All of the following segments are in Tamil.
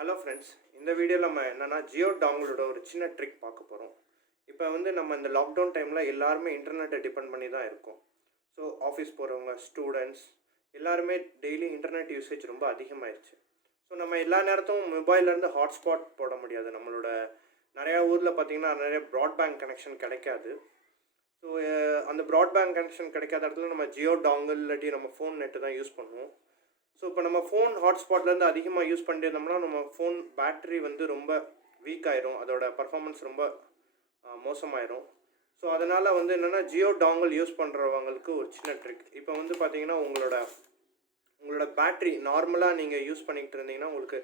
ஹலோ ஃப்ரெண்ட்ஸ், இந்த வீடியோவில் நம்ம என்னென்னா ஜியோ டாங்கிளோட ஒரு சின்ன ட்ரிக் பார்க்க போகிறோம். இப்போ நம்ம இந்த லாக்டவுன் டைமில் எல்லாருமே இன்டர்நெட்டை டிபெண்ட் பண்ணி தான் இருக்கோம். ஸோ ஆஃபீஸ் போகிறவங்க, ஸ்டூடெண்ட்ஸ் எல்லாருமே டெய்லி இன்டர்நெட் யூசேஜ் ரொம்ப அதிகமாகிடுச்சு. ஸோ நம்ம எல்லா நேரத்தும் மொபைல்லேருந்து ஹாட்ஸ்பாட் போட முடியாது. நம்மளோட நிறையா ஊரில் பார்த்திங்கன்னா நிறைய ப்ராட்பேண்ட் கனெக்ஷன் கிடைக்காது. ஸோ அந்த ப்ராட்பேண்ட் கனெக்ஷன் கிடைக்காத இடத்துல நம்ம ஜியோ டாங்கிள் இல்லாட்டி நம்ம ஃபோன் நெட்டு தான் யூஸ் பண்ணுவோம். ஸோ இப்போ நம்ம ஃபோன் ஹாட்ஸ்பாட்லேருந்து அதிகமாக யூஸ் பண்ணியிருந்தோம்னா நம்ம ஃபோன் பேட்ரி ரொம்ப வீக் ஆயிரும், அதோட பர்ஃபார்மன்ஸ் ரொம்ப மோசமாயிரும். ஸோ அதனால் என்னென்னா ஜியோ டாங்கிள் யூஸ் பண்ணுறவங்களுக்கு ஒரு சின்ன ட்ரிக். இப்போ பார்த்தீங்கன்னா உங்களோட பேட்ரி நார்மலாக நீங்கள் யூஸ் பண்ணிக்கிட்டு இருந்தீங்கன்னா உங்களுக்கு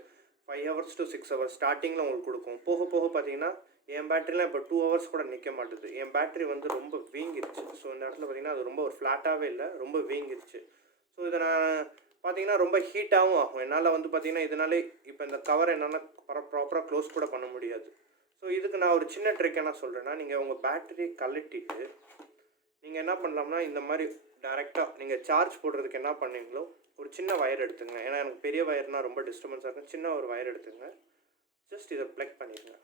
5 hours to 6 hours ஸ்டார்டிங்கில் உங்களுக்கு கொடுக்கும். போக போக பார்த்தீங்கன்னா என் பேட்டரிலாம் இப்போ 2 hours கூட நிற்க மாட்டுது. என் பேட்டரி ரொம்ப வீங்கிருச்சு. ஸோ இந்த இடத்துல பார்த்தீங்கன்னா அது ரொம்ப ஒரு ஃப்ளாட்டாகவே இல்லை, ரொம்ப வீங்கிருச்சு. ஸோ இதை நான் பார்த்தீங்கன்னா ரொம்ப ஹீட்டாகவும் ஆகும். என்னால் பார்த்தீங்கன்னா இதனாலே இப்போ இந்த கவர் என்னால் ப்ராப்பராக க்ளோஸ் கூட பண்ண முடியாது. ஸோ இதுக்கு நான் ஒரு சின்ன ட்ரிக் என்ன சொல்கிறேன்னா, நீங்கள் உங்கள் பேட்டரி கழட்டிட்டு நீங்கள் என்ன பண்ணலாம்னா இந்த மாதிரி டைரெக்டாக நீங்கள் சார்ஜ் போடுறதுக்கு என்ன பண்ணீங்களோ ஒரு சின்ன வயர் எடுத்துங்க. ஏன்னா எனக்கு பெரிய வயர்னால் ரொம்ப டிஸ்டர்பன்ஸாக இருக்கும். சின்ன ஒரு வயர் எடுத்துங்க. ஜஸ்ட் இதை ப்ளக் பண்ணிடுங்க.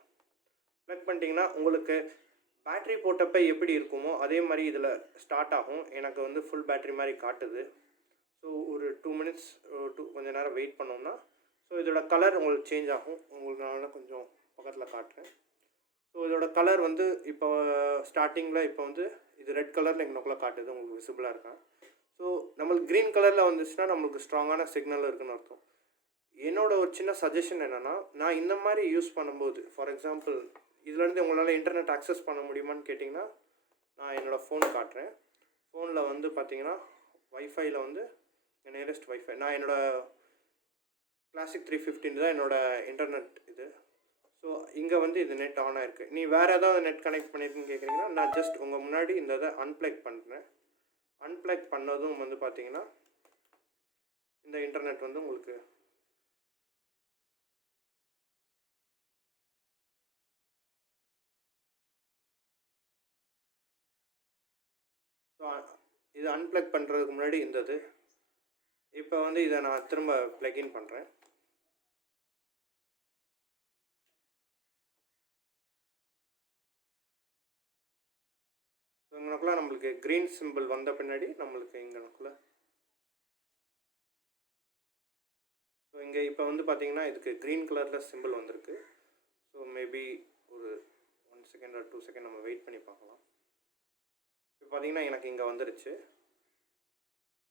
ப்ளக் பண்ணிட்டீங்கன்னா உங்களுக்கு பேட்ரி போட்டப்போ எப்படி இருக்குமோ அதே மாதிரி இதில் ஸ்டார்ட் ஆகும். எனக்கு ஃபுல் பேட்ரி மாதிரி காட்டுது. ஸோ ஒரு 2 minutes கொஞ்சம் நேரம் வெயிட் பண்ணோம்னா ஸோ இதோட கலர் உங்களுக்கு சேஞ்ச் ஆகும். உங்களுக்கு நான் கொஞ்சம் பக்கத்தில் காட்டுறேன். ஸோ இதோட கலர் இப்போ ஸ்டார்டிங்கில் இப்போ இது ரெட் கலரில் எங்கனக்குள்ளே காட்டுது, உங்களுக்கு விசிபிளாக இருக்கா? ஸோ நம்மளுக்கு க்ரீன் கலரில் வந்துச்சுன்னா நம்மளுக்கு ஸ்ட்ராங்கான சிக்னல் இருக்குதுன்னு அர்த்தம். என்னோட ஒரு சின்ன சஜஷன் என்னென்னா, நான் இந்த மாதிரி யூஸ் பண்ணும்போது ஃபார் எக்ஸாம்பிள் இதுலேருந்து உங்களால் இன்டர்நெட் ஆக்சஸ் பண்ண முடியுமான்னு கேட்டிங்கன்னா நான் என்னோடய ஃபோன் காட்டுறேன். ஃபோனில் பார்த்தீங்கன்னா வைஃபையில் நியரஸ்ட் வைஃபை நான் என்னோடய கிளாசிக் 315 தான் என்னோடய இன்டர்நெட் இது. ஸோ இங்கே இது நெட் ஆன் ஆகிருக்கு. நீ வேறு ஏதாவது நெட் கனெக்ட் பண்ணியிருக்குன்னு கேட்குறீங்கன்னா நான் ஜஸ்ட் உங்கள் முன்னாடி இந்த இதை அன்ப்ளக் பண்ணுறேன். அன்ப்ளக் பண்ணதும் பார்த்தீங்கன்னா இந்த இன்டர்நெட் உங்களுக்கு ஸோ இது அன்ப்ளக் பண்ணுறதுக்கு முன்னாடி இருந்தது. இப்போ இதை நான் திரும்ப ப்ளக்இன் பண்ணுறேன். ஸோ இங்கனக்குள்ள நம்மளுக்கு க்ரீன் சிம்பிள் வந்த பின்னாடி நம்மளுக்கு இங்கனக்குள்ள ஸோ இங்கே இப்போ பார்த்தீங்கன்னா இதுக்கு க்ரீன் கலரில் சிம்பிள் வந்திருக்கு. ஸோ மேபி ஒரு 1 second or 2 seconds நம்ம வெயிட் பண்ணி பார்க்கலாம். இப்போ பார்த்தீங்கன்னா எனக்கு இங்கே வந்துருச்சு.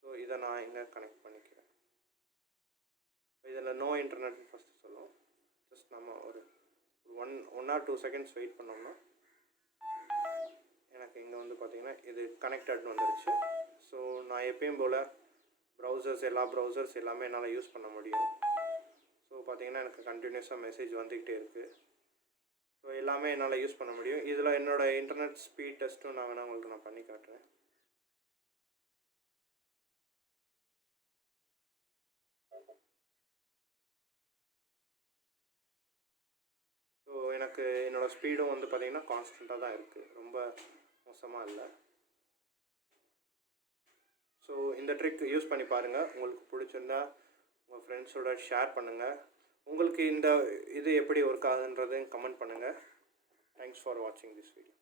ஸோ இதை நான் இங்கே கனெக்ட் பண்ணிக்கிறேன். இதில் நோ இன்டர்நெட்னு ஃபஸ்ட்டு சொல்லும். ஜஸ்ட் நம்ம ஒரு 1 or 2 seconds வெயிட் பண்ணோம்னா எனக்கு இங்கே பார்த்தீங்கன்னா இது கனெக்டட்னு வந்துருச்சு. ஸோ நான் எப்பயும் போல் எல்லா ப்ரௌசர்ஸ் எல்லாமே என்னால் யூஸ் பண்ண முடியும். ஸோ பார்த்தீங்கன்னா எனக்கு கண்டினியூஸாக மெசேஜ் வந்துக்கிட்டே இருக்குது. ஸோ எல்லாமே என்னால் யூஸ் பண்ண முடியும். இதில் என்னோடய இன்டர்நெட் ஸ்பீட் டெஸ்ட்டும் நான் வேணால் உங்களுக்கு நான் பண்ணி காட்டுறேன். ஸோ எனக்கு என்னோடய ஸ்பீடும் பார்த்தீங்கன்னா கான்ஸ்டண்ட்டாக தான் இருக்குது, ரொம்ப மோசமாக இல்லை. ஸோ இந்த ட்ரிக் யூஸ் பண்ணி பாருங்கள். உங்களுக்கு பிடிச்சிருந்தா உங்கள் ஃப்ரெண்ட்ஸோட ஷேர் பண்ணுங்கள். உங்களுக்கு இந்த இது எப்படி ஒர்க் ஆகுதுன்றதையும் கமெண்ட் பண்ணுங்கள். தேங்க்ஸ் ஃபார் வாட்சிங் திஸ் வீடியோ.